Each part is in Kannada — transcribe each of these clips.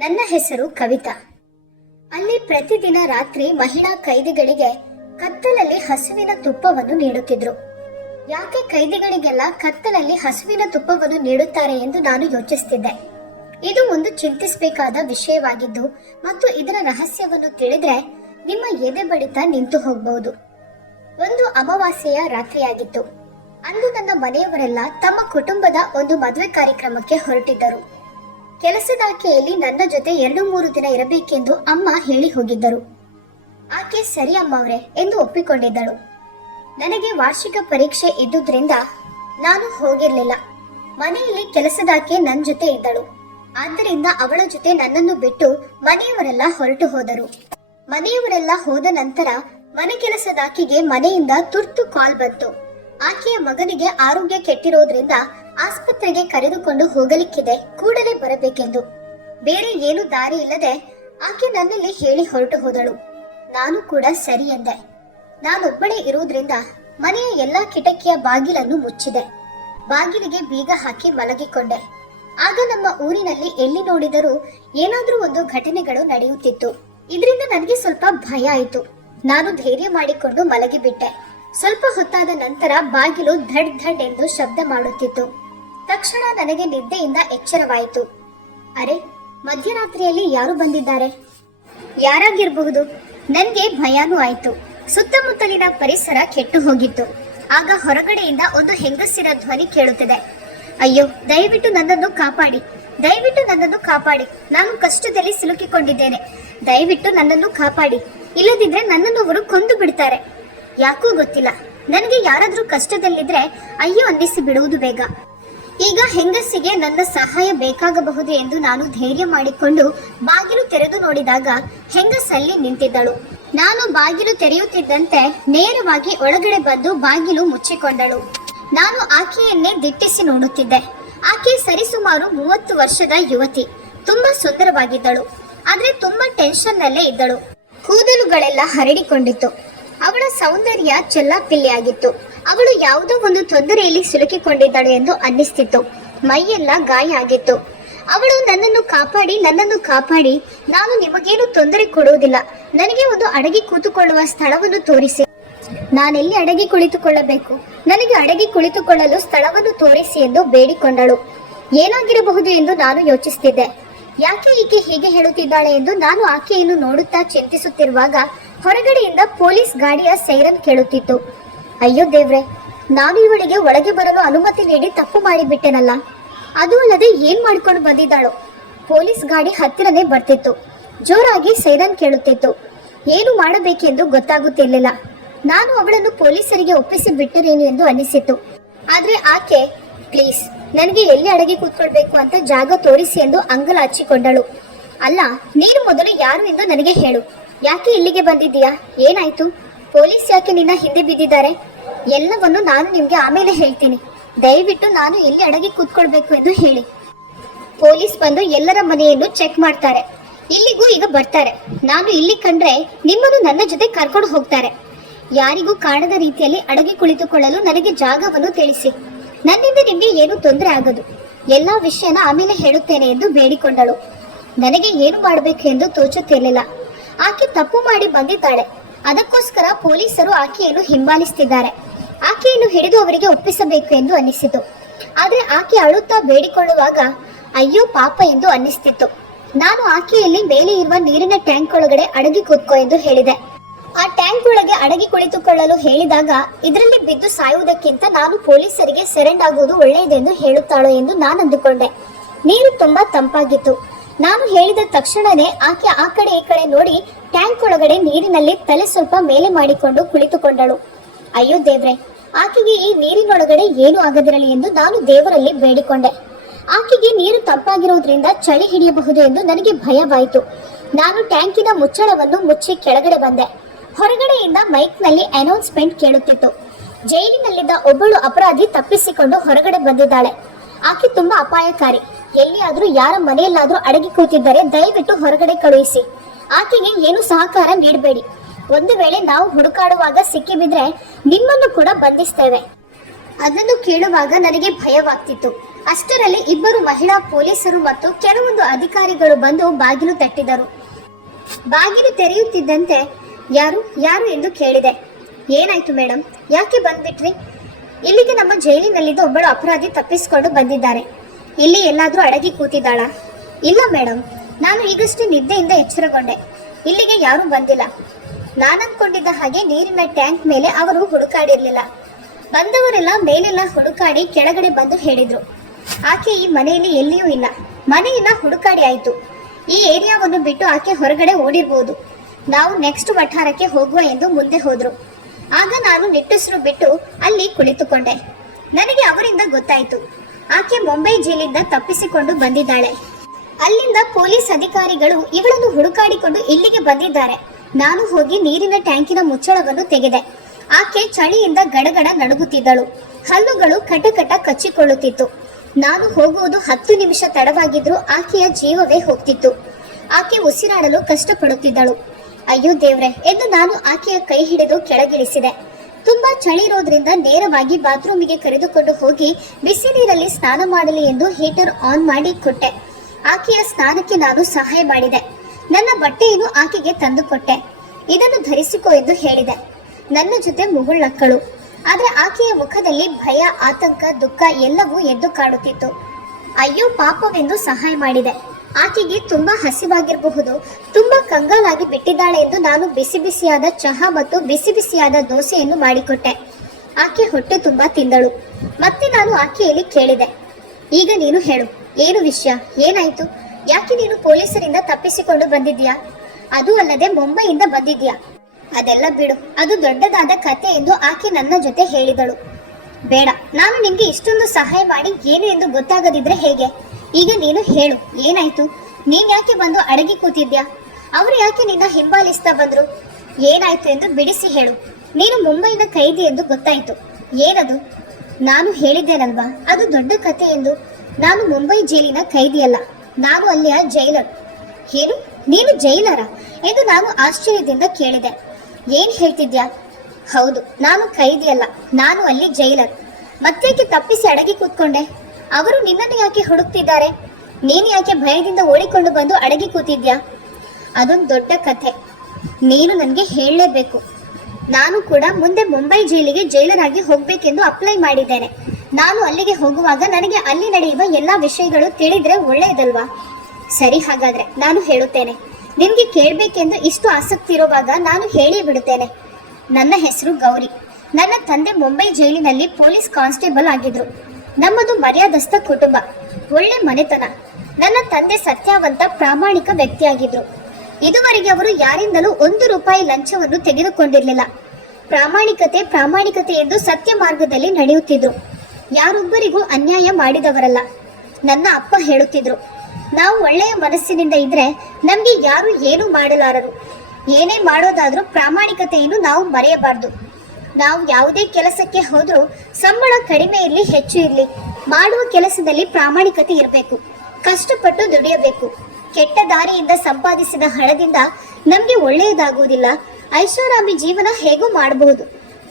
ನನ್ನ ಹೆಸರು ಕವಿತಾ. ಅಲ್ಲಿ ಪ್ರತಿದಿನ ರಾತ್ರಿ ಮಹಿಳಾ ಕೈದಿಗಳಿಗೆ ಕತ್ತಲಲ್ಲಿ ಹಸುವಿನ ತುಪ್ಪವನ್ನು ನೀಡುತ್ತಿದ್ರು. ಯಾಕೆ ಕೈದಿಗಳಿಗೆಲ್ಲ ಕತ್ತಲಲ್ಲಿ ಹಸುವಿನ ತುಪ್ಪವನ್ನು ನೀಡುತ್ತಾರೆ ಎಂದು ನಾನು ಯೋಚಿಸುತ್ತಿದ್ದೆ. ಇದು ಒಂದು ಚಿಂತಿಸಬೇಕಾದ ವಿಷಯವಾಗಿದ್ದು ಮತ್ತು ಇದರ ರಹಸ್ಯವನ್ನು ತಿಳಿದ್ರೆ ನಿಮ್ಮ ಎದೆ ಬಡಿತ ನಿಂತು ಹೋಗಬಹುದು. ಒಂದು ಅಮಾವಾಸ್ಯೆಯ ರಾತ್ರಿಯಾಗಿತ್ತು. ಅಂದು ನನ್ನ ಮನೆಯವರೆಲ್ಲ ತಮ್ಮ ಕುಟುಂಬದ ಒಂದು ಮದುವೆ ಕಾರ್ಯಕ್ರಮಕ್ಕೆ ಹೊರಟಿದ್ದರು. ಕೆಲಸದಾಕೆಯಲ್ಲಿ ನನ್ನ ಜೊತೆ 2-3 ದಿನ ಇರಬೇಕೆಂದು ಅಮ್ಮ ಹೇಳಿ ಹೋಗಿದ್ದರು. ಆಕೆ ಸರಿ ಅಮ್ಮವ್ರೆ ಎಂದು ಒಪ್ಪಿಕೊಂಡಿದ್ದಳು. ನನಗೆ ವಾರ್ಷಿಕ ಪರೀಕ್ಷೆ ಇದ್ದುದರಿಂದ ನಾನು ಹೋಗಿರಲಿಲ್ಲ. ಮನೆಯಲ್ಲಿ ಕೆಲಸದಾಕೆ ನನ್ನ ಜೊತೆ ಇದ್ದಳು. ಆದ್ದರಿಂದ ಅವಳ ಜೊತೆ ನನ್ನನ್ನು ಬಿಟ್ಟು ಮನೆಯವರೆಲ್ಲ ಹೊರಟು ಹೋದರು. ಮನೆಯವರೆಲ್ಲ ಹೋದ ನಂತರ ಮನೆ ಕೆಲಸದಾಕೆಗೆ ಮನೆಯಿಂದ ತುರ್ತು ಕಾಲ್ ಬಂತು. ಆಕೆಯ ಮಗನಿಗೆ ಆರೋಗ್ಯ ಕೆಟ್ಟಿರೋದ್ರಿಂದ ಆಸ್ಪತ್ರೆಗೆ ಕರೆದುಕೊಂಡು ಹೋಗಲಿಕ್ಕಿದೆ, ಕೂಡಲೇ ಬರಬೇಕೆಂದು. ಬೇರೆ ಏನು ದಾರಿ ಇಲ್ಲದೆ ಆಕೆ ನನ್ನಲ್ಲಿ ಹೇಳಿ ಹೊರಟು ಹೋದಳು. ನಾನು ಕೂಡ ಸರಿ ಎಂದೆ. ನಾನೊಬ್ಬಳೇ ಇರುವುದರಿಂದ ಮನೆಯ ಎಲ್ಲಾ ಕಿಟಕಿಯ ಬಾಗಿಲನ್ನು ಮುಚ್ಚಿದೆ. ಬಾಗಿಲಿಗೆ ಬೀಗ ಹಾಕಿ ಮಲಗಿಕೊಂಡೆ. ಆಗ ನಮ್ಮ ಊರಿನಲ್ಲಿ ಎಲ್ಲಿ ನೋಡಿದರೂ ಏನಾದ್ರೂ ಒಂದು ಘಟನೆಗಳು ನಡೆಯುತ್ತಿತ್ತು. ಇದರಿಂದ ನನಗೆ ಸ್ವಲ್ಪ ಭಯ ಆಯಿತು. ನಾನು ಧೈರ್ಯ ಮಾಡಿಕೊಂಡು ಮಲಗಿಬಿಟ್ಟೆ. ಸ್ವಲ್ಪ ಹೊತ್ತಾದ ನಂತರ ಬಾಗಿಲು ಧಡ್ ಧಡ್ ಎಂದು ಶಬ್ದ ಮಾಡುತ್ತಿತ್ತು. ತಕ್ಷಣ ನನಗೆ ನಿದ್ದೆಯಿಂದ ಎಚ್ಚರವಾಯಿತು. ಅರೆ, ಮಧ್ಯರಾತ್ರಿಯಲ್ಲಿ ಯಾರು ಬಂದಿದ್ದಾರೆ? ಯಾರಾಗಿರಬಹುದು? ನನಗೆ ಭಯಾನೂ ಆಯಿತು. ಸುತ್ತಮುತ್ತಲಿನ ಪರಿಸರ ಕೆಟ್ಟು ಹೋಗಿತ್ತು. ಆಗ ಹೊರಗಡೆಯಿಂದ ಒಂದು ಹೆಂಗಸಿನ ಧ್ವನಿ ಕೇಳುತ್ತಿದೆ. ಅಯ್ಯೋ, ದಯವಿಟ್ಟು ನನ್ನನ್ನು ಕಾಪಾಡಿ, ದಯವಿಟ್ಟು ನನ್ನನ್ನು ಕಾಪಾಡಿ, ನಾನು ಕಷ್ಟದಲ್ಲಿ ಸಿಲುಕಿಕೊಂಡಿದ್ದೇನೆ, ದಯವಿಟ್ಟು ನನ್ನನ್ನು ಕಾಪಾಡಿ, ಇಲ್ಲದಿದ್ರೆ ನನ್ನನ್ನು ಅವರು ಕೊಂದು ಬಿಡ್ತಾರೆ. ಯಾಕೂ ಗೊತ್ತಿಲ್ಲ, ನನಗೆ ಯಾರಾದ್ರೂ ಕಷ್ಟದಲ್ಲಿದ್ರೆ ಅಯ್ಯೋ ಅನ್ನಿಸಿ ಬಿಡುವುದು ಬೇಗ. ಈಗ ಹೆಂಗಸಿಗೆ ನನ್ನ ಸಹಾಯ ಬೇಕಾಗಬಹುದು ಎಂದು ನಾನು ಧೈರ್ಯ ಮಾಡಿಕೊಂಡು ಬಾಗಿಲು ತೆರೆದು ನೋಡಿದಾಗ ಹೆಂಗಸಲ್ಲಿ ನಿಂತಿದ್ದಳು. ನಾನು ಬಾಗಿಲು ತೆರೆಯುತ್ತಿದ್ದಂತೆ ನೇರವಾಗಿ ಒಳಗಡೆ ಬಂದು ಬಾಗಿಲು ಮುಚ್ಚಿಕೊಂಡಳು. ನಾನು ಆಕೆಯನ್ನೇ ದಿಟ್ಟಿಸಿ ನೋಡುತ್ತಿದ್ದೆ. ಆಕೆ ಸರಿಸುಮಾರು 30 ವರ್ಷದ ಯುವತಿ. ತುಂಬಾ ಸುಂದರವಾಗಿದ್ದಳು. ಆದ್ರೆ ತುಂಬಾ ಟೆನ್ಷನ್ ನಲ್ಲೇ ಇದ್ದಳು. ಕೂದಲುಗಳೆಲ್ಲ ಹರಡಿಕೊಂಡಿತ್ತು. ಅವಳ ಸೌಂದರ್ಯ ಚೆಲ್ಲಾಪಿಲ್ಲಿಯಾಗಿತ್ತು. ಅವಳು ಯಾವುದೋ ಒಂದು ತೊಂದರೆಯಲ್ಲಿ ಸಿಲುಕಿಕೊಂಡಿದ್ದಳು ಎಂದು ಅನ್ನಿಸ್ತಿತ್ತು. ಮೈಯೆಲ್ಲ ಗಾಯ ಆಗಿತ್ತು. ಅವಳು ನನ್ನನ್ನು ಕಾಪಾಡಿ, ನಾನು ನಿಮಗೇನು ತೊಂದರೆ ಕೊಡುವುದಿಲ್ಲ, ನನಗೆ ಒಂದು ಅಡಗಿ ಕೂತುಕೊಳ್ಳುವ ಸ್ಥಳವನ್ನು ತೋರಿಸಿ. ನಾನೆಲ್ಲಿ ಅಡಗಿ ಕುಳಿತುಕೊಳ್ಳಬೇಕು? ನನಗೆ ಅಡಗಿ ಕುಳಿತುಕೊಳ್ಳಲು ಸ್ಥಳವನ್ನು ತೋರಿಸಿ ಎಂದು ಬೇಡಿಕೊಂಡಳು. ಏನಾಗಿರಬಹುದು ಎಂದು ನಾನು ಯೋಚಿಸುತ್ತಿದ್ದೆ. ಯಾಕೆ ಈಕೆ ಹೀಗೆ ಹೇಳುತ್ತಿದ್ದಾಳೆ ಎಂದು ನಾನು ಆಕೆಯನ್ನು ನೋಡುತ್ತಾ ಚಿಂತಿಸುತ್ತಿರುವಾಗ ಹೊರಗಡೆಯಿಂದ ಪೊಲೀಸ್ ಗಾಡಿಯ ಸೈರನ್ ಕೇಳುತ್ತಿತ್ತು. ಅಯ್ಯೋ ದೇವ್ರೆ, ನಾನು ಇವಳಿಗೆ ಒಳಗೆ ಬರಲು ಅನುಮತಿ ನೀಡಿ ತಪ್ಪು ಮಾಡಿಬಿಟ್ಟೆನಲ್ಲ. ಅದು ಅಲ್ಲದೆ ಏನ್ ಮಾಡ್ಕೊಂಡು ಬಂದಿದ್ದಾಳೋ. ಪೊಲೀಸ್ ಗಾಡಿ ಹತ್ತಿರನೇ ಬರ್ತಿತ್ತು. ಜೋರಾಗಿ ಸೈರನ್ ಕೇಳುತ್ತಿತ್ತು. ಏನು ಮಾಡಬೇಕೆಂದು ಗೊತ್ತಾಗುತ್ತಿರಲಿಲ್ಲ. ನಾನು ಅವಳನ್ನು ಪೊಲೀಸರಿಗೆ ಒಪ್ಪಿಸಿ ಬಿಟ್ಟರೇನು ಎಂದು ಅನ್ನಿಸಿತು. ಆದ್ರೆ ಆಕೆ ಪ್ಲೀಸ್ ನನಗೆ ಎಲ್ಲಿ ಅಡಗಿ ಕೂತ್ಕೊಳ್ಬೇಕು ಅಂತ ಜಾಗ ತೋರಿಸಿ ಎಂದು ಅಂಗಲ ಹಚ್ಚಿಕೊಂಡಳು. ಅಲ್ಲ, ನೀನು ಮೊದಲು ಯಾರು ಎಂದು ನನಗೆ ಹೇಳು. ಯಾಕೆ ಇಲ್ಲಿಗೆ ಬಂದಿದ್ದೀಯಾ? ಏನಾಯ್ತು? ಪೊಲೀಸ್ ಯಾಕೆ ನಿನ್ನ ಹಿಂದೆ ಬಿದ್ದಿದ್ದಾರೆ? ಎಲ್ಲವನ್ನು ನಾನು ನಿಮ್ಗೆ ಆಮೇಲೆ ಹೇಳ್ತೀನಿ. ದಯವಿಟ್ಟು ನಾನು ಎಲ್ಲಿ ಅಡಗಿ ಕೂತ್ಕೊಳ್ಬೇಕು ಎಂದು ಹೇಳಿ. ಪೊಲೀಸ್ ಬಂದು ಎಲ್ಲರ ಮನೆಯನ್ನು ಚೆಕ್ ಮಾಡ್ತಾರೆ. ಇಲ್ಲಿಗೂ ಈಗ ಬರ್ತಾರೆ. ನಾನು ಇಲ್ಲಿ ಕಂಡ್ರೆ ನಿಮ್ಮನ್ನು ನನ್ನ ಜೊತೆ ಕರ್ಕೊಂಡು ಹೋಗ್ತಾರೆ. ಯಾರಿಗೂ ಕಾಣದ ರೀತಿಯಲ್ಲಿ ಅಡಗಿ ಕುಳಿತುಕೊಳ್ಳಲು ನನಗೆ ಜಾಗವನ್ನು ತಿಳಿಸಿ. ನನ್ನಿಂದ ನಿಮಗೆ ಏನು ತೊಂದರೆ ಆಗದು. ಎಲ್ಲಾ ವಿಷಯನ ಆಮೇಲೆ ಹೇಳುತ್ತೇನೆ ಎಂದು ಬೇಡಿಕೊಂಡಳು. ನನಗೆ ಏನು ಮಾಡಬೇಕು ಎಂದು ತೋಚುತ್ತಿರಲಿಲ್ಲ. ಆಕೆ ತಪ್ಪು ಮಾಡಿ ಬಂದಿದ್ದಾಳೆ. ಅದಕ್ಕೋಸ್ಕರ ಪೊಲೀಸರು ಆಕೆಯನ್ನು ಹಿಂಬಾಲಿಸುತ್ತಿದ್ದಾರೆ. ಆಕೆಯನ್ನು ಹಿಡಿದು ಅವರಿಗೆ ಒಪ್ಪಿಸಬೇಕು ಎಂದು ಅನ್ನಿಸಿತು. ಆದ್ರೆ ಆಕೆ ಅಳುತ್ತಾ ಬೇಡಿಕೊಳ್ಳುವಾಗ ಅಯ್ಯೋ ಪಾಪ ಎಂದು ಅನ್ನಿಸ್ತಿತ್ತು. ನಾನು ಆಕೆಯಲ್ಲಿ ಮೇಲೆ ಇರುವ ನೀರಿನ ಟ್ಯಾಂಕ್ ಒಳಗಡೆ ಅಡಗಿ ಕೂತ್ಕೋ ಎಂದು ಹೇಳಿದೆ. ಆ ಟ್ಯಾಂಕ್ ಒಳಗೆ ಅಡಗಿ ಕುಳಿತುಕೊಳ್ಳಲು ಹೇಳಿದಾಗ ಇದರಲ್ಲಿ ಬಿದ್ದು ಸಾಯುವುದಕ್ಕಿಂತ ನಾನು ಪೊಲೀಸರಿಗೆ ಸರೆಂಡರ್ ಆಗುವುದು ಒಳ್ಳೆಯದೆಂದು ಹೇಳುತ್ತಾಳೋ ಎಂದು ನಾನು ಅಂದುಕೊಂಡೆ. ನೀರು ತುಂಬಾ ತಂಪಾಗಿತ್ತು. ನಾನು ಹೇಳಿದ ತಕ್ಷಣನೇ ಆಕೆ ಆ ಕಡೆ ಈ ಕಡೆ ನೋಡಿ ಟ್ಯಾಂಕ್ ಒಳಗಡೆ ನೀರಿನಲ್ಲಿ ತಲೆ ಸ್ವಲ್ಪ ಮೇಲೆ ಮಾಡಿಕೊಂಡು ಕುಳಿತುಕೊಂಡಳು. ಅಯ್ಯೋ ದೇವ್ರೆ, ಆಕೆಗೆ ಈ ನೀರಿನೊಳಗಡೆ ಏನು ಆಗದಿರಲಿ ಎಂದು ನಾನು ದೇವರಲ್ಲಿ ಬೇಡಿಕೊಂಡೆ. ಆಕೆಗೆ ನೀರು ತಂಪಾಗಿರುವುದರಿಂದ ಚಳಿ ಹಿಡಿಯಬಹುದು ಎಂದು ನನಗೆ ಭಯವಾಯಿತು. ನಾನು ಟ್ಯಾಂಕಿನ ಮುಚ್ಚಳವನ್ನು ಮುಚ್ಚಿ ಕೆಳಗಡೆ ಬಂದೆ. ಹೊರಗಡೆಯಿಂದ ಮೈಕ್ನಲ್ಲಿ ಅನೌನ್ಸ್ಮೆಂಟ್ ಕೇಳುತ್ತಿತ್ತು. ಜೈಲಿನಲ್ಲಿದ್ದ ಒಬ್ಬಳು ಅಪರಾಧಿ ತಪ್ಪಿಸಿಕೊಂಡು ಹೊರಗಡೆ ಬಂದಿದ್ದಾಳೆ. ಆಕೆ ತುಂಬಾ ಅಪಾಯಕಾರಿ. ಎಲ್ಲಿಯಾದ್ರೂ ಯಾರ ಮನೆಯಲ್ಲಾದ್ರೂ ಅಡಗಿ ಕೂತಿದ್ದರೆ ದಯವಿಟ್ಟು ಹೊರಗಡೆ ಕಳುಹಿಸಿ. ಆಕೆಗೆ ಏನು ಸಹಕಾರ ನೀಡಬೇಡಿ. ಒಂದು ವೇಳೆ ನಾವು ಹುಡುಕಾಡುವಾಗ ಸಿಕ್ಕಿಬಿದ್ರೆ ನಿಮ್ಮನ್ನು ಕೂಡ ಬಂಧಿಸ್ತೇವೆ. ಅದನ್ನು ಕೇಳುವಾಗ ನನಗೆ ಭಯವಾಗ್ತಿತ್ತು. ಅಷ್ಟರಲ್ಲಿ ಇಬ್ಬರು ಮಹಿಳಾ ಪೊಲೀಸರು ಮತ್ತು ಕೆಲವೊಂದು ಅಧಿಕಾರಿಗಳು ಬಂದು ಬಾಗಿಲು ತಟ್ಟಿದರು. ಬಾಗಿಲು ತೆರೆಯುತ್ತಿದ್ದಂತೆ ಯಾರು ಯಾರು ಎಂದು ಕೇಳಿದೆ. ಏನಾಯ್ತು ಮೇಡಮ್, ಯಾಕೆ ಬಂದ್ಬಿಟ್ರಿ? ಇಲ್ಲಿಗೆ ನಮ್ಮ ಜೈಲಿನಲ್ಲಿದ್ದ ಒಬ್ಬಳು ಅಪರಾಧಿ ತಪ್ಪಿಸಿಕೊಂಡು ಬಂದಿದ್ದಾರೆ. ಇಲ್ಲಿ ಎಲ್ಲಾದ್ರೂ ಅಡಗಿ ಕೂತಿದ್ದಾಳಾ? ಇಲ್ಲ ಮೇಡಮ್, ನಾನು ಈಗಷ್ಟೇ ನಿದ್ದೆಯಿಂದ ಎಚ್ಚರಗೊಂಡೆ. ಇಲ್ಲಿಗೆ ಯಾರೂ ಬಂದಿಲ್ಲ. ನಾನಂದ್ಕೊಂಡಿದ್ದ ಹಾಗೆ ನೀರಿನ ಟ್ಯಾಂಕ್ ಮೇಲೆ ಅವರು ಹುಡುಕಾಡಿರ್ಲಿಲ್ಲ. ಬಂದವರೆಲ್ಲ ಮೇಲೆಲ್ಲ ಹುಡುಕಾಡಿ ಕೆಳಗಡೆ ಬಂದು ಹೇಳಿದ್ರು, ಆಕೆ ಈ ಮನೆಯಲ್ಲಿ ಎಲ್ಲಿಯೂ ಇಲ್ಲ. ಮನೆಯನ್ನ ಹುಡುಕಾಡಿ ಆಯ್ತು. ಈ ಏರಿಯಾವನ್ನು ಬಿಟ್ಟು ಆಕೆ ಹೊರಗಡೆ ಓಡಿರ್ಬೋದು. ನಾವು ನೆಕ್ಸ್ಟ್ ವಠಾರಕ್ಕೆ ಹೋಗುವ ಎಂದು ಮುಂದೆ ಹೋದ್ರು. ಆಗ ನಾನು ನಿಟ್ಟುಸಿರು ಬಿಟ್ಟು ಅಲ್ಲಿ ಕುಳಿತುಕೊಂಡೆ. ನನಗೆ ಅವರಿಂದ ಗೊತ್ತಾಯ್ತು, ಆಕೆ ಮುಂಬೈ ಜೈಲಿಂದ ತಪ್ಪಿಸಿಕೊಂಡು ಬಂದಿದ್ದಾಳೆ. ಅಲ್ಲಿಂದ ಪೊಲೀಸ್ ಅಧಿಕಾರಿಗಳು ಇವಳನ್ನು ಹುಡುಕಾಡಿಕೊಂಡು ಇಲ್ಲಿಗೆ ಬಂದಿದ್ದಾರೆ. ನಾನು ಹೋಗಿ ನೀರಿನ ಟ್ಯಾಂಕಿನ ಮುಚ್ಚಳವನ್ನು ತೆಗೆದೆ. ಆಕೆ ಚಳಿಯಿಂದ ಗಡಗಡ ನಡುಗುತ್ತಿದ್ದಳು. ಹಲ್ಲುಗಳು ಕಟಕಟ ಕಚ್ಚಿಕೊಳ್ಳುತ್ತಿತ್ತು. ನಾನು ಹೋಗುವುದು 10 ನಿಮಿಷ ತಡವಾಗಿದ್ರೂ ಆಕೆಯ ಜೀವವೇ ಹೋಗ್ತಿತ್ತು. ಆಕೆ ಉಸಿರಾಡಲು ಕಷ್ಟಪಡುತ್ತಿದ್ದಳು. ಅಯ್ಯೋ ದೇವ್ರೆ ಎಂದು ನಾನು ಆಕೆಯ ಕೈ ಹಿಡಿದು ಕೆಳಗಿಳಿಸಿದೆ. ತುಂಬಾ ಚಳಿ ಇರೋದ್ರಿಂದ ನೇರವಾಗಿ ಬಾತ್ರೂಮಿಗೆ ಕರೆದುಕೊಂಡು ಹೋಗಿ ಬಿಸಿ ನೀರಲ್ಲಿ ಸ್ನಾನ ಮಾಡಲಿ ಎಂದು ಹೀಟರ್ ಆನ್ ಮಾಡಿ ಕೊಟ್ಟೆ. ಆಕೆಯ ಸ್ನಾನಕ್ಕೆ ನಾನು ಸಹಾಯ ಮಾಡಿದೆ. ನನ್ನ ಬಟ್ಟೆಯನ್ನು ಆಕೆಗೆ ತಂದುಕೊಟ್ಟೆ. ಇದನ್ನು ಧರಿಸಿಕೊ ಎಂದು ಹೇಳಿದೆ. ನನ್ನ ಜೊತೆ ಮುಗುಳ್ನಕ್ಕಳು. ಆದ್ರೆ ಆಕೆಯ ಮುಖದಲ್ಲಿ ಭಯ, ಆತಂಕ, ದುಃಖ ಎಲ್ಲವೂ ಎದ್ದು ಕಾಡುತ್ತಿತ್ತು. ಅಯ್ಯೋ ಪಾಪವೆಂದು ಸಹಾಯ ಮಾಡಿದೆ. ಆಕೆಗೆ ತುಂಬಾ ಹಸಿವಾಗಿರಬಹುದು, ತುಂಬಾ ಕಂಗಾಲಾಗಿ ಬಿಟ್ಟಿದ್ದಾಳೆ ಎಂದು ನಾನು ಬಿಸಿ ಬಿಸಿಯಾದ ಚಹಾ ಮತ್ತು ಬಿಸಿ ಬಿಸಿಯಾದ ದೋಸೆಯನ್ನು ಮಾಡಿಕೊಟ್ಟೆ. ಆಕೆ ಹೊಟ್ಟೆ ತುಂಬಾ ತಿಂದಳು. ಮತ್ತೆ ನಾನು ಆಕೆಯಲ್ಲಿ ಕೇಳಿದೆ, ಈಗ ನೀನು ಹೇಳು, ಏನು ವಿಷಯ, ಏನಾಯ್ತು? ಯಾಕೆ ನೀನು ಪೊಲೀಸರಿಂದ ತಪ್ಪಿಸಿಕೊಂಡು ಬಂದಿದ್ಯಾ? ಅದು ಅಲ್ಲದೆ ಮುಂಬೈಯಿಂದ ಬಂದಿದ್ಯಾ? ಅದೆಲ್ಲ ಬಿಡು, ಅದು ದೊಡ್ಡದಾದ ಕತೆ ಎಂದು ಆಕೆ ನನ್ನ ಜೊತೆ ಹೇಳಿದಳು. ಬೇಡ, ನಾನು ನಿನ್ಗೆ ಇಷ್ಟೊಂದು ಸಹಾಯ ಮಾಡಿ ಏನು ಎಂದು ಗೊತ್ತಾಗದಿದ್ರೆ ಹೇಗೆ? ಈಗ ನೀನು ಹೇಳು, ಏನಾಯ್ತು? ನೀನ್ ಯಾಕೆ ಬಂದು ಅಡಗಿ ಕೂತಿದ್ಯಾ? ಅವರು ಯಾಕೆ ನಿನ್ನ ಹಿಂಬಾಲಿಸ್ತಾ ಬಂದ್ರು? ಏನಾಯ್ತು ಎಂದು ಬಿಡಿಸಿ ಹೇಳು. ನೀನು ಮುಂಬೈನ ಕೈದಿ ಎಂದು ಗೊತ್ತಾಯ್ತು. ಏನದು? ನಾನು ಹೇಳಿದ್ದೇನಲ್ವಾ, ಅದು ದೊಡ್ಡ ಕತೆ ಎಂದು. ನಾನು ಮುಂಬೈ ಜೈಲಿನ ಕೈದಿಯಲ್ಲ, ನಾನು ಅಲ್ಲಿಯ ಜೈಲರ್. ಏನು, ನೀನು ಜೈಲರ ಎಂದು ನಾನು ಆಶ್ಚರ್ಯದಿಂದ ಕೇಳಿದೆ. ಏನ್ ಹೇಳ್ತಿದ್ಯಾ? ಹೌದು, ನಾನು ಕೈದಿಯಲ್ಲ, ನಾನು ಅಲ್ಲಿ ಜೈಲರ್. ಮತ್ತೇಕೆ ತಪ್ಪಿಸಿ ಅಡಗಿ ಕೂತ್ಕೊಂಡೆ? ಅವರು ನಿನ್ನನ್ನು ಯಾಕೆ ಹುಡುಕ್ತಿದ್ದಾರೆ? ನೀನು ಯಾಕೆ ಭಯದಿಂದ ಓಡಿಕೊಂಡು ಬಂದು ಅಡಗಿ ಕೂತಿದ್ಯಾ? ಅದೊಂದು ದೊಡ್ಡ ಕಥೆ, ನೀನು ನನಗೆ ಹೇಳಲೇಬೇಕು. ನಾನು ಕೂಡ ಮುಂದೆ ಮುಂಬೈ ಜೈಲಿಗೆ ಜೈಲರ್ ಆಗಿ ಹೋಗ್ಬೇಕೆಂದು ಅಪ್ಲೈ ಮಾಡಿದ್ದೇನೆ. ನಾನು ಅಲ್ಲಿಗೆ ಹೋಗುವಾಗ ನನಗೆ ಅಲ್ಲಿ ನಡೆಯುವ ಎಲ್ಲಾ ವಿಷಯಗಳು ತಿಳಿದ್ರೆ ಒಳ್ಳೆಯದಲ್ವಾ? ಸರಿ, ಹಾಗಾದ್ರೆ ನಾನು ಹೇಳುತ್ತೇನೆ. ನಿನ್ಗೆ ಕೇಳಬೇಕೆಂದು ಇಷ್ಟು ಆಸಕ್ತಿ ಇರುವಾಗ ನಾನು ಹೇಳಿ ಬಿಡುತ್ತೇನೆ. ನನ್ನ ಹೆಸರು ಗೌರಿ. ನನ್ನ ತಂದೆ ಮುಂಬೈ ಜೈಲಿನಲ್ಲಿ ಪೊಲೀಸ್ ಕಾನ್ಸ್ಟೇಬಲ್ ಆಗಿದ್ರು. ನಮ್ಮದು ಮರ್ಯಾದಸ್ಥ ಕುಟುಂಬ, ಒಳ್ಳೆ ಮನೆತನ. ನನ್ನ ತಂದೆ ಸತ್ಯವಂತ, ಪ್ರಾಮಾಣಿಕ ವ್ಯಕ್ತಿಯಾಗಿದ್ರು. ಇದುವರೆಗೆ ಅವರು ಯಾರಿಂದಲೂ 1 ರೂಪಾಯಿ ಲಂಚವನ್ನು ತೆಗೆದುಕೊಂಡಿರಲಿಲ್ಲ. ಪ್ರಾಮಾಣಿಕತೆ ಎಂದು ಸತ್ಯ ಮಾರ್ಗದಲ್ಲಿ ನಡೆಯುತ್ತಿದ್ರು. ಯಾರೊಬ್ಬರಿಗೂ ಅನ್ಯಾಯ ಮಾಡಿದವರಲ್ಲ. ನನ್ನ ಅಪ್ಪ ಹೇಳುತ್ತಿದ್ರು, ನಾವು ಒಳ್ಳೆಯ ಮನಸ್ಸಿನಿಂದ ಇದ್ರೆ ನಮ್ಗೆ ಯಾರು ಏನು ಮಾಡಲಾರರು. ಏನೇ ಮಾಡೋದಾದ್ರೂ ಪ್ರಾಮಾಣಿಕತೆಯನ್ನು ನಾವು ಮರೆಯಬಾರ್ದು. ನಾವು ಯಾವುದೇ ಕೆಲಸಕ್ಕೆ ಹೋದ್ರೂ ಸಂಬಳ ಕಡಿಮೆ ಇರಲಿ ಹೆಚ್ಚು ಇರಲಿ, ಮಾಡುವ ಕೆಲಸದಲ್ಲಿ ಪ್ರಾಮಾಣಿಕತೆ ಇರಬೇಕು. ಕಷ್ಟಪಟ್ಟು ದುಡಿಯಬೇಕು. ಕೆಟ್ಟ ದಾರಿಯಿಂದ ಸಂಪಾದಿಸಿದ ಹಣದಿಂದ ನಮ್ಗೆ ಒಳ್ಳೆಯದಾಗುವುದಿಲ್ಲ. ಐಷಾರಾಮಿ ಜೀವನ ಹೇಗೂ ಮಾಡಬಹುದು.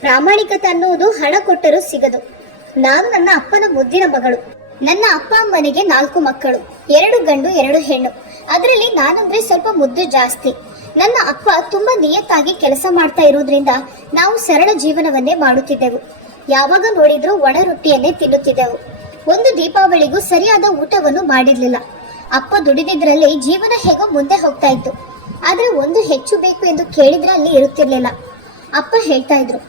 ಪ್ರಾಮಾಣಿಕತೆ ಅನ್ನುವುದು ಹಣ ಕೊಟ್ಟರೂ ಸಿಗದು. ನಾನು ನನ್ನ ಅಪ್ಪನ ಮುದ್ದಿನ ಮಗಳು. ನನ್ನ ಅಪ್ಪ ಅಮ್ಮನಿಗೆ 4 ಮಕ್ಕಳು, 2 ಗಂಡು 2 ಹೆಣ್ಣು. ಅದರಲ್ಲಿ ನಾನಂದ್ರೆ ಸ್ವಲ್ಪ ಮುದ್ದು ಜಾಸ್ತಿ. ನನ್ನ ಅಪ್ಪ ತುಂಬಾ ನಿಯತ್ತಾಗಿ ಕೆಲಸ ಮಾಡ್ತಾ ಇರೋದ್ರಿಂದ ನಾವು ಸರಳ ಜೀವನವನ್ನೇ ಮಾಡುತ್ತಿದ್ದೆವು. ಯಾವಾಗ ನೋಡಿದ್ರೂ ಒಣ ರೊಟ್ಟಿಯನ್ನೇ ತಿನ್ನುತ್ತಿದ್ದೆವು. ಒಂದು ದೀಪಾವಳಿಗೂ ಸರಿಯಾದ ಊಟವನ್ನು ಮಾಡಿರ್ಲಿಲ್ಲ. ಅಪ್ಪ ದುಡಿದಿದ್ರಲ್ಲಿ ಜೀವನ ಹೇಗೋ ಮುಂದೆ ಹೋಗ್ತಾ ಇತ್ತು. ಆದ್ರೆ ಒಂದು ಹೆಚ್ಚು ಬೇಕು ಎಂದು ಕೇಳಿದ್ರೆ ಅಲ್ಲಿ ಇರುತ್ತಿರ್ಲಿಲ್ಲ. ಅಪ್ಪ ಹೇಳ್ತಾ ಇದ್ರು,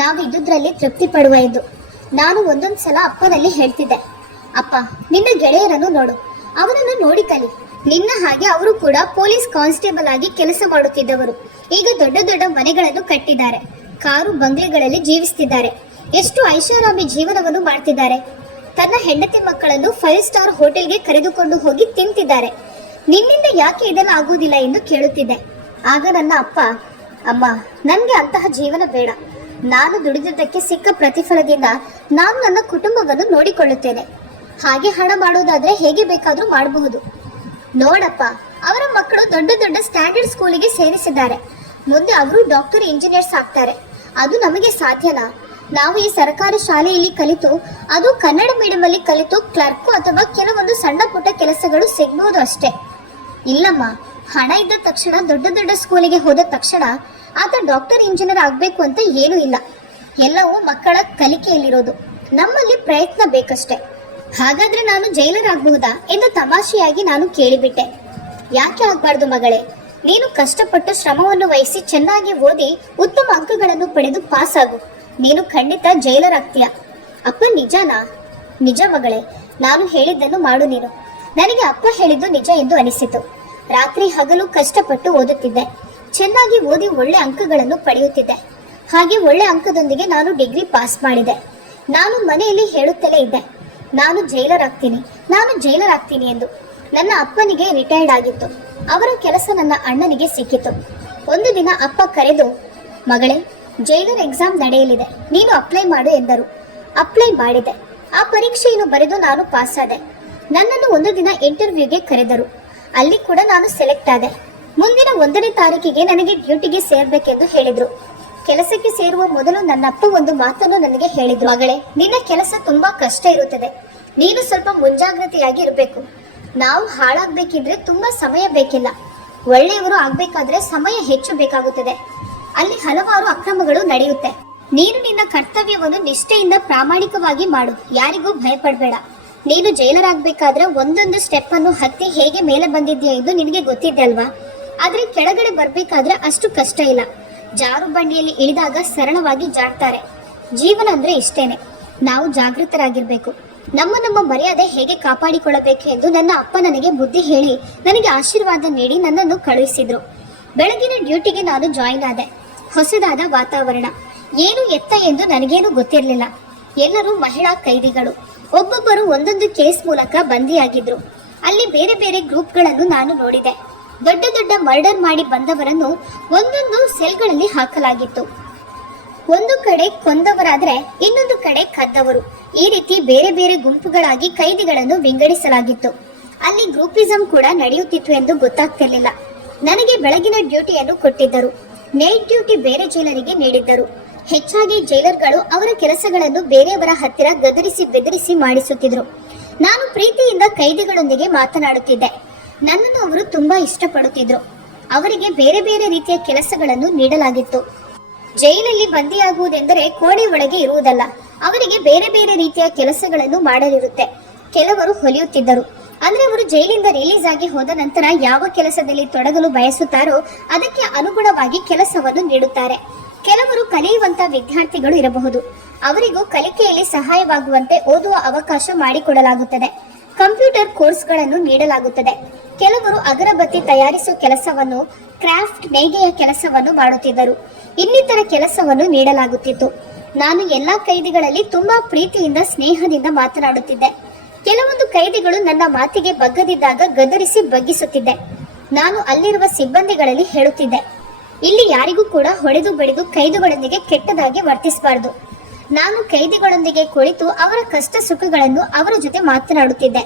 ನಾವು ಇದ್ದುದ್ರಲ್ಲಿ ತೃಪ್ತಿ ಪಡುವ ಎಂದು. ನಾನು ಒಂದೊಂದ್ ಸಲ ಅಪ್ಪನಲ್ಲಿ ಹೇಳ್ತಿದ್ದೆ, ಅಪ್ಪ ನಿನ್ನ ಗೆಳೆಯರನ್ನು ನೋಡು, ಅವರನ್ನು ನೋಡಿ ಕಲಿ. ನಿನ್ನ ಹಾಗೆ ಅವರು ಕೂಡ ಪೊಲೀಸ್ ಕಾನ್ಸ್ಟೇಬಲ್ ಆಗಿ ಕೆಲಸ ಮಾಡುತ್ತಿದ್ದವರು. ಈಗ ದೊಡ್ಡ ದೊಡ್ಡ ಮನೆಗಳನ್ನು ಕಟ್ಟಿದ್ದಾರೆ, ಕಾರು ಬಂಗ್ಲೆಗಳಲ್ಲಿ ಜೀವಿಸ್ತಿದ್ದಾರೆ. ಎಷ್ಟು ಐಷಾರಾಮಿ ಜೀವನವನ್ನು ಮಾಡ್ತಿದ್ದಾರೆ. ತನ್ನ ಹೆಂಡತಿ ಮಕ್ಕಳನ್ನು 5 ಸ್ಟಾರ್ ಹೋಟೆಲ್ಗೆ ಕರೆದುಕೊಂಡು ಹೋಗಿ ತಿಂತಿದ್ದಾರೆ. ನಿನ್ನಿಂದ ಯಾಕೆ ಇದೆಲ್ಲ ಆಗುವುದಿಲ್ಲ ಎಂದು ಕೇಳುತ್ತಿದ್ದೆ. ಆಗ ನನ್ನ ಅಪ್ಪ, ಅಮ್ಮ ನನ್ಗೆ ಅಂತಹ ಜೀವನ ಬೇಡ. ನಾನು ದುಡಿದಿದ್ದಕ್ಕೆ ಸಿಕ್ಕ ಪ್ರತಿಫಲದಿಂದ ನಾನು ನನ್ನ ಕುಟುಂಬವನ್ನು ನೋಡಿಕೊಳ್ಳುತ್ತೇನೆ. ಹಾಗೆ ಹಣ ಮಾಡೋದಾದ್ರೆ ಹೇಗೆ ಬೇಕಾದ್ರೂ ಮಾಡಬಹುದು. ನೋಡಪ್ಪ, ಅವರ ಮಕ್ಕಳು ದೊಡ್ಡ ದೊಡ್ಡ ಸ್ಟ್ಯಾಂಡರ್ಡ್ ಸ್ಕೂಲಿಗೆ ಸೇರಿಸಿದ್ದಾರೆ. ಮುಂದೆ ಅವರು ಡಾಕ್ಟರ್, ಇಂಜಿನಿಯರ್ಸ್ ಆಗ್ತಾರೆ. ಅದು ನಮಗೆ ಸಾಧ್ಯನಾ? ನಾವು ಈ ಸರ್ಕಾರಿ ಶಾಲೆಯಲ್ಲಿ ಕಲಿತು, ಅದು ಕನ್ನಡ ಮೀಡಿಯಂ ಅಲ್ಲಿ ಕಲಿತು ಕ್ಲರ್ಕ್ ಅಥವಾ ಕೆಲವೊಂದು ಸಣ್ಣ ಪುಟ್ಟ ಕೆಲಸಗಳು ಸಿಗ್ಬಹುದು ಅಷ್ಟೇ. ಇಲ್ಲಮ್ಮ, ಹಣ ಇದ್ದ ತಕ್ಷಣ ದೊಡ್ಡ ದೊಡ್ಡ ಸ್ಕೂಲಿಗೆ ಹೋದ ತಕ್ಷಣ ಆತ ಡಾಕ್ಟರ್ ಇಂಜಿನಿಯರ್ ಆಗ್ಬೇಕು ಅಂತ ಏನೂ ಇಲ್ಲ. ಎಲ್ಲವೂ ಮಕ್ಕಳ ಕಲಿಕೆಯಲ್ಲಿರೋದು. ನಮ್ಮಲ್ಲಿ ಪ್ರಯತ್ನ ಬೇಕಷ್ಟೇ. ಹಾಗಾದ್ರೆ ನಾನು ಜೈಲರ್ ಆಗಬಹುದಾ ಎಂದು ತಮಾಷೆಯಾಗಿ ನಾನು ಕೇಳಿಬಿಟ್ಟೆ. ಯಾಕೆ ಆಗ್ಬಾರ್ದು ಮಗಳೇ, ನೀನು ಕಷ್ಟಪಟ್ಟು ಶ್ರಮವನ್ನು ವಹಿಸಿ ಚೆನ್ನಾಗಿ ಓದಿ ಉತ್ತಮ ಅಂಕಗಳನ್ನು ಪಡೆದು ಪಾಸ್ ಆಗು. ನೀನು ಖಂಡಿತ ಜೈಲರ್ ಆಗ್ತೀಯ. ಅಪ್ಪ ನಿಜನಾ? ನಿಜ ಮಗಳೇ, ನಾನು ಹೇಳಿದ್ದನ್ನು ಮಾಡು ನೀನು. ನನಗೆ ಅಪ್ಪ ಹೇಳಿದ್ದು ನಿಜ ಎಂದು ಅನಿಸಿತು. ರಾತ್ರಿ ಹಗಲು ಕಷ್ಟಪಟ್ಟು ಓದುತ್ತಿದ್ದೆ. ಚೆನ್ನಾಗಿ ಓದಿ ಒಳ್ಳೆ ಅಂಕಗಳನ್ನು ಪಡೆಯುತ್ತಿದ್ದೆ. ಹಾಗೆ ಒಳ್ಳೆ ಅಂಕದೊಂದಿಗೆ ನಾನು ಡಿಗ್ರಿ ಪಾಸ್ ಮಾಡಿದೆ. ನಾನು ಮನೆಯಲ್ಲಿ ಹೇಳುತ್ತಲೇ ಇದ್ದೆ, ನಾನು ಜೈಲರ್ ಆಗ್ತೀನಿ, ನಾನು ಜೈಲರ್ ಆಗ್ತೀನಿ ಎಂದು. ನನ್ನ ಅಪ್ಪನಿಗೆ ರಿಟೈರ್ಡ್ ಆಗಿತ್ತು. ಅವರ ಕೆಲಸ ನನ್ನ ಅಣ್ಣನಿಗೆ ಸಿಕ್ಕಿತು. ಒಂದು ದಿನ ಅಪ್ಪ ಕರೆದು, ಮಗಳೇ, ಜೈಲರ್ ಎಕ್ಸಾಮ್ ನಡೆಯಲಿದೆ, ನೀನು ಅಪ್ಲೈ ಮಾಡು ಎಂದರು. ಅಪ್ಲೈ ಮಾಡಿದೆ. ಆ ಪರೀಕ್ಷೆಯನ್ನು ಬರೆದು ನಾನು ಪಾಸ್ ಆದೆ. ನನ್ನನ್ನು ಒಂದು ದಿನ ಇಂಟರ್ವ್ಯೂಗೆ ಕರೆದರು. ಅಲ್ಲಿ ಕೂಡ ನಾನು ಸೆಲೆಕ್ಟ್ ಆದೆ. ಮುಂದಿನ 1ನೇ ತಾರೀಕಿಗೆ ನನಗೆ ಡ್ಯೂಟಿಗೆ ಸೇರ್ಬೇಕೆಂದು ಹೇಳಿದ್ರು. ಕೆಲಸಕ್ಕೆ ಸೇರುವ ಮೊದಲು ನನ್ನಪ್ಪ ಒಂದು ಮಾತನ್ನು ನನಗೆ ಹೇಳಿದ್ರು, ಮಗಳೇ, ನಿನ್ನ ಕೆಲಸ ತುಂಬಾ ಕಷ್ಟ ಇರುತ್ತದೆ, ನೀನು ಸ್ವಲ್ಪ ಮುಂಜಾಗ್ರತೆಯಾಗಿ ಇರಬೇಕು. ನಾವು ಹಾಳಾಗ್ಬೇಕಿದ್ರೆ ತುಂಬಾ ಸಮಯ ಬೇಕಿಲ್ಲ, ಒಳ್ಳೆಯವರು ಆಗ್ಬೇಕಾದ್ರೆ ಸಮಯ ಹೆಚ್ಚು ಬೇಕಾಗುತ್ತದೆ. ಅಲ್ಲಿ ಹಲವಾರು ಅಕ್ರಮಗಳು ನಡೆಯುತ್ತೆ. ನೀನು ನಿನ್ನ ಕರ್ತವ್ಯವನ್ನು ನಿಷ್ಠೆಯಿಂದ ಪ್ರಾಮಾಣಿಕವಾಗಿ ಮಾಡು, ಯಾರಿಗೂ ಭಯಪಡಬೇಡ. ನೀನು ಜೈಲರ್ ಆಗ್ಬೇಕಾದ್ರೆ ಒಂದೊಂದು ಸ್ಟೆಪ್ ಅನ್ನು ಹತ್ತಿ ಹೇಗೆ ಮೇಲೆ ಬಂದಿದ್ಯಾ ಎಂದು ನಿನಗೆ ಗೊತ್ತಿದೆ ಅಲ್ವಾ? ಆದ್ರೆ ಕೆಳಗಡೆ ಬರ್ಬೇಕಾದ್ರೆ ಅಷ್ಟು ಕಷ್ಟ ಇಲ್ಲ. ಜಾರು ಬಂಡಿಯಲ್ಲಿ ಇಳಿದಾಗ ಸರಳವಾಗಿ ಜಾಡ್ತಾರೆ. ಜೀವನ ಅಂದ್ರೆ ಇಷ್ಟೇನೆ. ನಾವು ಜಾಗೃತರಾಗಿರ್ಬೇಕು. ನಮ್ಮ ಮರ್ಯಾದೆ ಹೇಗೆ ಕಾಪಾಡಿಕೊಳ್ಳಬೇಕು ಎಂದು ನನ್ನ ಅಪ್ಪ ನನಗೆ ಬುದ್ಧಿ ಹೇಳಿ ನನಗೆ ಆಶೀರ್ವಾದ ನೀಡಿ ನನ್ನನ್ನು ಕಳುಹಿಸಿದ್ರು. ಬೆಳಗಿನ ಡ್ಯೂಟಿಗೆ ನಾನು ಜಾಯಿನ್ ಆದೆ. ಹೊಸದಾದ ವಾತಾವರಣ, ಏನು ಎತ್ತ ಎಂದು ನನಗೇನು ಗೊತ್ತಿರಲಿಲ್ಲ. ಎಲ್ಲರೂ ಮಹಿಳಾ ಕೈದಿಗಳು. ಒಬ್ಬೊಬ್ಬರು ಒಂದೊಂದು ಕೇಸ್ ಮೂಲಕ ಬಂದಿಯಾಗಿದ್ರು. ಅಲ್ಲಿ ಬೇರೆ ಬೇರೆ ಗ್ರೂಪ್ಗಳನ್ನು ನಾನು ನೋಡಿದೆ. ದೊಡ್ಡ ದೊಡ್ಡ ಮರ್ಡರ್ ಮಾಡಿ ಬಂದವರನ್ನು ಒಂದೊಂದು ಸೆಲ್ಗಳಲ್ಲಿ ಹಾಕಲಾಗಿತ್ತು. ಒಂದು ಕಡೆ ಕೊಂದವರಾದ್ರೆ ಇನ್ನೊಂದು ಕಡೆ ಕದ್ದವರು. ಈ ರೀತಿ ಬೇರೆ ಬೇರೆ ಗುಂಪುಗಳಾಗಿ ಕೈದಿಗಳನ್ನು ವಿಂಗಡಿಸಲಾಗಿತ್ತು. ಅಲ್ಲಿ ಗ್ರೂಪಿಸಂ ಕೂಡ ನಡೆಯುತ್ತಿತ್ತು ಎಂದು ಗೊತ್ತಾಗ್ತಿರ್ಲಿಲ್ಲ. ನನಗೆ ಬೆಳಗಿನ ಡ್ಯೂಟಿಯನ್ನು ಕೊಟ್ಟಿದ್ದರು. ನೈಟ್ ಡ್ಯೂಟಿ ಬೇರೆ ಜೈಲರಿಗೆ ನೀಡಿದ್ದರು. ಹೆಚ್ಚಾಗಿ ಜೈಲರ್ಗಳು ಅವರ ಕೆಲಸಗಳನ್ನು ಬೇರೆಯವರ ಹತ್ತಿರ ಗದರಿಸಿ ಬೆದರಿಸಿ ಮಾಡಿಸುತ್ತಿದ್ರು. ನಾನು ಪ್ರೀತಿಯಿಂದ ಕೈದಿಗಳೊಂದಿಗೆ ಮಾತನಾಡುತ್ತಿದ್ದೆ. ನನ್ನನ್ನು ಅವರು ತುಂಬಾ ಇಷ್ಟಪಡುತ್ತಿದ್ರು. ಅವರಿಗೆ ಬೇರೆ ಬೇರೆ ರೀತಿಯ ಕೆಲಸಗಳನ್ನು ನೀಡಲಾಗಿತ್ತು. ಜೈಲಲ್ಲಿ ಬಂದಿಯಾಗುವುದೆಂದರೆ ಕೋಣೆ ಒಳಗೆ ಇರುವುದಲ್ಲ. ಅವರಿಗೆ ಬೇರೆ ಬೇರೆ ರೀತಿಯ ಕೆಲಸಗಳನ್ನು ಮಾಡಲಿರುತ್ತೆ. ಕೆಲವರು ಹೊಲಿಯುತ್ತಿದ್ದರು. ಅಂದ್ರೆ ಅವರು ಜೈಲಿಂದ ರಿಲೀಸ್ ಆಗಿ ಹೋದ ನಂತರ ಯಾವ ಕೆಲಸದಲ್ಲಿ ತೊಡಗಲು ಬಯಸುತ್ತಾರೋ ಅದಕ್ಕೆ ಅನುಗುಣವಾಗಿ ಕೆಲಸವನ್ನು ನೀಡುತ್ತಾರೆ. ಕೆಲವರು ಕಲಿಯುವಂತ ವಿದ್ಯಾರ್ಥಿಗಳು ಇರಬಹುದು. ಅವರಿಗೂ ಕಲಿಕೆಯಲ್ಲಿ ಸಹಾಯವಾಗುವಂತೆ ಓದುವ ಅವಕಾಶ ಮಾಡಿಕೊಡಲಾಗುತ್ತದೆ. ಕಂಪ್ಯೂಟರ್ ಕೋರ್ಸ್ಗಳನ್ನು ನೀಡಲಾಗುತ್ತದೆ. ಕೆಲವರು ಅಗರಬತ್ತಿ ತಯಾರಿಸುವ ಕೆಲಸವನ್ನು, ಕ್ರಾಫ್ಟ್ ನೇಯ್ಗೆಯ ಕೆಲಸವನ್ನು ಮಾಡುತ್ತಿದ್ದರು. ಇನ್ನಿತರ ಕೆಲಸವನ್ನು ನೀಡಲಾಗುತ್ತಿತ್ತು. ನಾನು ಎಲ್ಲಾ ಕೈದಿಗಳಲ್ಲಿ ತುಂಬಾ ಪ್ರೀತಿಯಿಂದ ಸ್ನೇಹದಿಂದ ಮಾತನಾಡುತ್ತಿದ್ದೆ. ಕೆಲವೊಂದು ಕೈದಿಗಳು ನನ್ನ ಮಾತಿಗೆ ಬಗ್ಗದಿದ್ದಾಗ ಗದರಿಸಿ ಬಗ್ಗಿಸುತ್ತಿದ್ದೆ. ನಾನು ಅಲ್ಲಿರುವ ಸಿಬ್ಬಂದಿಗಳಲ್ಲಿ ಹೇಳುತ್ತಿದ್ದೆ, ಇಲ್ಲಿ ಯಾರಿಗೂ ಕೂಡ ಹೊಡೆದು ಬಡಿದು ಕೈದಿಗಳೊಂದಿಗೆ ಕೆಟ್ಟದಾಗಿ ವರ್ತಿಸಬಾರದು. ನಾನು ಕೈದಿಗಳೊಂದಿಗೆ ಕುಳಿತು ಅವರ ಕಷ್ಟ ಸುಖಗಳನ್ನು ಅವರ ಜೊತೆ ಮಾತನಾಡುತ್ತಿದ್ದೆ.